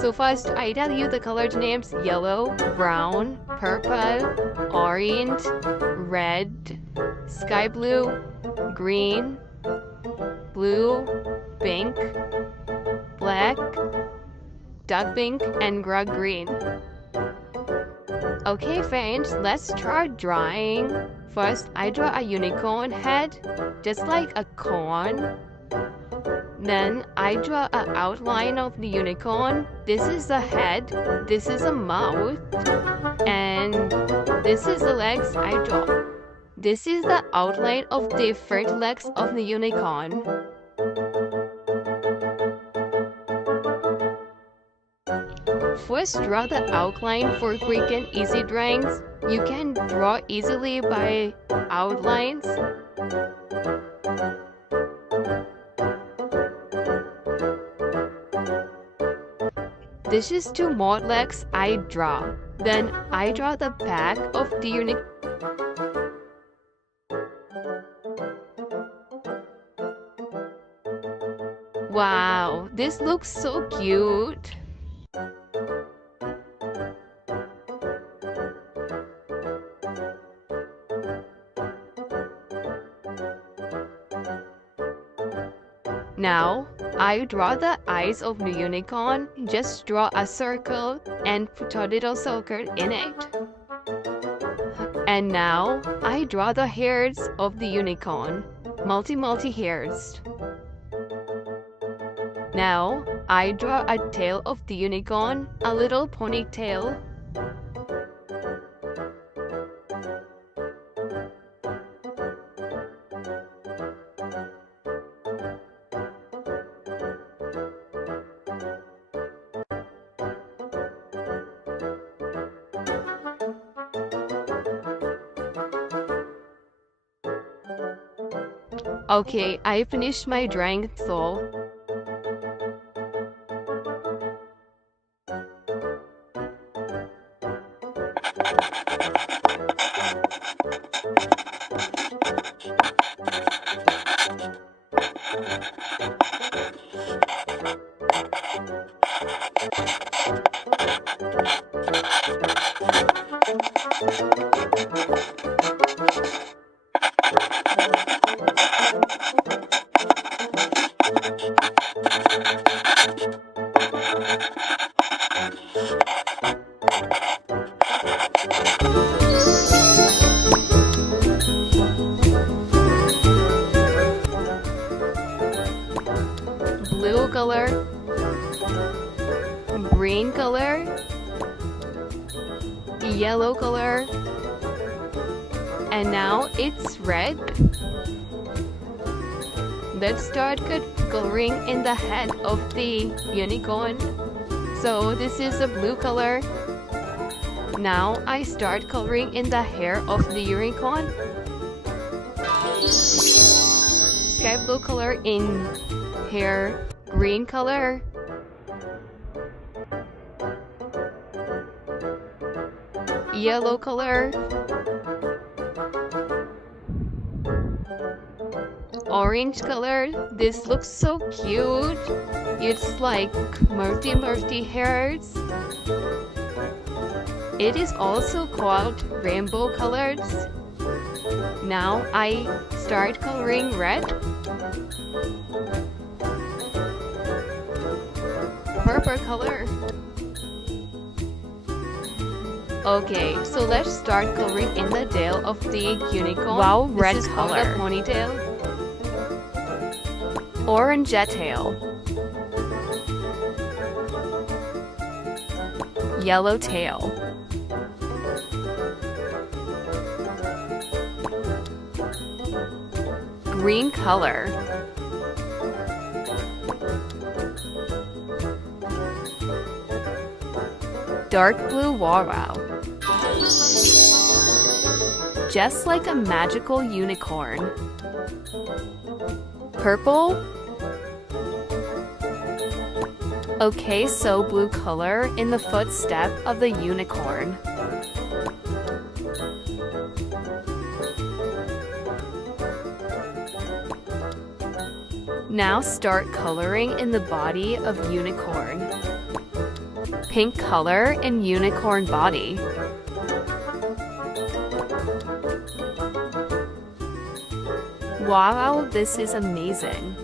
So first, I tell you the colored names: yellow, brown, purple, orange, red, sky blue, green, blue, pink, black, dark pink, and dark green. Okay friends, let's start drawing. First, I draw a unicorn head, just like a corn. Then I draw an outline of the unicorn. This is the head, this is a mouth, and this is the legs I draw. This is the outline of the front legs of the unicorn. First, draw the outline for quick and easy drawings. You can draw easily by outlines. This is two more legs I draw. Then I draw the back of the unicorn. Wow, this looks so cute. Now, I draw the eyes of the unicorn. Just draw a circle and put a little circle in it. And now, I draw the hairs of the unicorn. Multi hairs. Now, I draw a tail of the unicorn, a little ponytail. Okay, I finished my drawing so. Blue color, green color, yellow color, and now it's red. Let's start coloring in the head of the unicorn. So this is the blue color. Now I start coloring in the hair of the unicorn. Sky blue color in hair, green color, yellow color, orange color. This looks so cute. It's like multi hairs. It is also called rainbow colors. Now I start coloring red, purple color. Okay, so let's start coloring in the tail of the unicorn. Wow, red this is color. The ponytail. Orange tail. Yellow tail. Green color. Dark blue wow. Just like a magical unicorn. Purple. Okay, so blue color in the footstep of the unicorn. Now start coloring in the body of unicorn. Pink color in unicorn body. Wow, this is amazing.